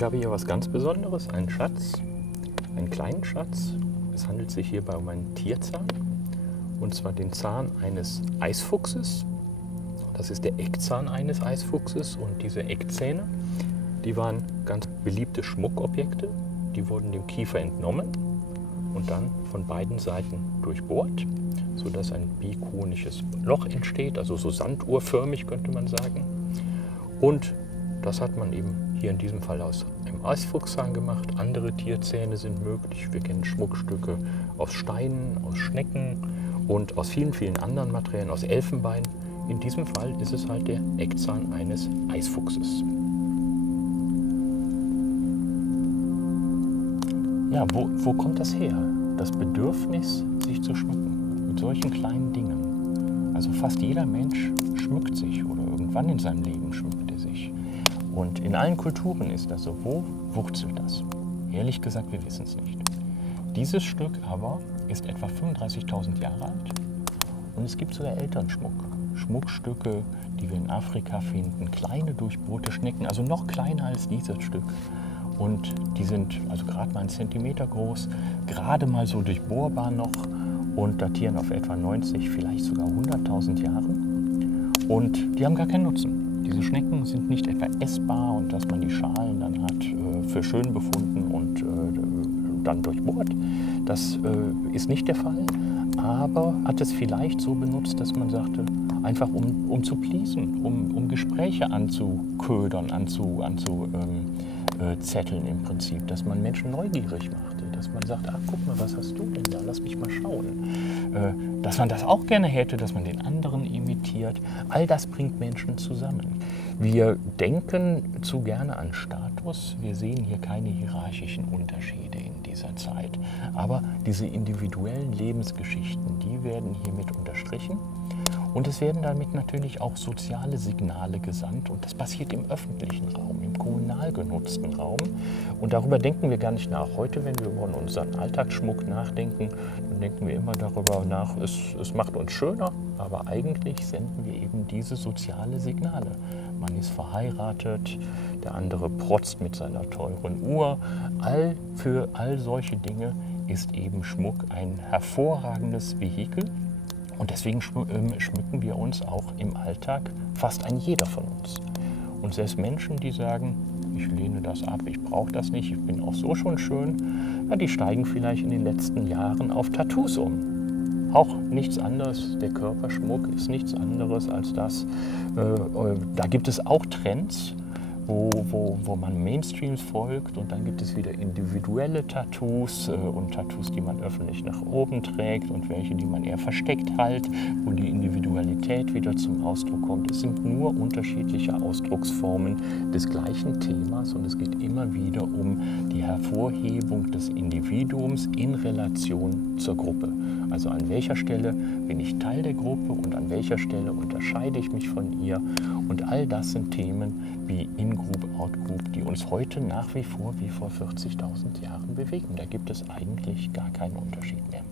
Ich habe hier was ganz Besonderes, einen Schatz, einen kleinen Schatz. Es handelt sich hierbei um einen Tierzahn, und zwar den Zahn eines Eisfuchses. Das ist der Eckzahn eines Eisfuchses, und diese Eckzähne, die waren ganz beliebte Schmuckobjekte. Die wurden dem Kiefer entnommen und dann von beiden Seiten durchbohrt, sodass ein bikonisches Loch entsteht, also so sanduhrförmig könnte man sagen. Und das hat man eben hier in diesem Fall aus einem Eisfuchszahn gemacht. Andere Tierzähne sind möglich. Wir kennen Schmuckstücke aus Steinen, aus Schnecken und aus vielen, vielen anderen Materialien, aus Elfenbein. In diesem Fall ist es halt der Eckzahn eines Eisfuchses. Ja, wo kommt das her? Das Bedürfnis, sich zu schmücken mit solchen kleinen Dingen. Also fast jeder Mensch schmückt sich oder irgendwann in seinem Leben schmückt er sich. Und in allen Kulturen ist das so. Wo wurzelt das? Ehrlich gesagt, wir wissen es nicht. Dieses Stück aber ist etwa 35.000 Jahre alt und es gibt sogar älteren Schmuck. Schmuckstücke, die wir in Afrika finden, kleine durchbohrte Schnecken, also noch kleiner als dieses Stück. Und die sind also gerade mal 1 Zentimeter groß, gerade mal so durchbohrbar noch und datieren auf etwa 90, vielleicht sogar 100.000 Jahren. Und die haben gar keinen Nutzen. Diese Schnecken sind nicht etwa essbar und dass man die Schalen dann hat für schön befunden und dann durchbohrt. Das ist nicht der Fall, aber hat es vielleicht so benutzt, dass man sagte, einfach um zu pleasen, um Gespräche anzuködern, anzuzetteln im Prinzip, dass man Menschen neugierig machte, dass man sagt, ach guck mal, was hast du denn da, lass mich mal schauen. Dass man das auch gerne hätte, dass man den anderen imitiert, all das bringt Menschen zusammen. Wir denken zu gerne an Status, wir sehen hier keine hierarchischen Unterschiede in dieser Zeit, aber diese individuellen Lebensgeschichten, die werden hiermit unterstrichen. Und es werden damit natürlich auch soziale Signale gesandt und das passiert im öffentlichen Raum, im kommunal genutzten Raum. Und darüber denken wir gar nicht nach. Heute, wenn wir über unseren Alltagsschmuck nachdenken, dann denken wir immer darüber nach, es macht uns schöner, aber eigentlich senden wir eben diese soziale Signale. Man ist verheiratet, der andere protzt mit seiner teuren Uhr. Für all solche Dinge ist eben Schmuck ein hervorragendes Vehikel. Und deswegen schmücken wir uns auch im Alltag, fast ein jeder von uns. Und selbst Menschen, die sagen, ich lehne das ab, ich brauche das nicht, ich bin auch so schon schön, ja, die steigen vielleicht in den letzten Jahren auf Tattoos um. Auch nichts anderes, der Körperschmuck ist nichts anderes als das. Da gibt es auch Trends, wo man Mainstreams folgt und dann gibt es wieder individuelle Tattoos und Tattoos, die man öffentlich nach oben trägt und welche, die man eher versteckt hält, wo die Individualität wieder zum Ausdruck kommt. Es sind nur unterschiedliche Ausdrucksformen des gleichen Themas und es geht immer wieder um die Hervorhebung des Individuums in Relation zur Gruppe. Also an welcher Stelle bin ich Teil der Gruppe und an welcher Stelle unterscheide ich mich von ihr. Und all das sind Themen wie In-Group, Out-Group, die uns heute nach wie vor wie vor 40.000 Jahren bewegen. Da gibt es eigentlich gar keinen Unterschied mehr.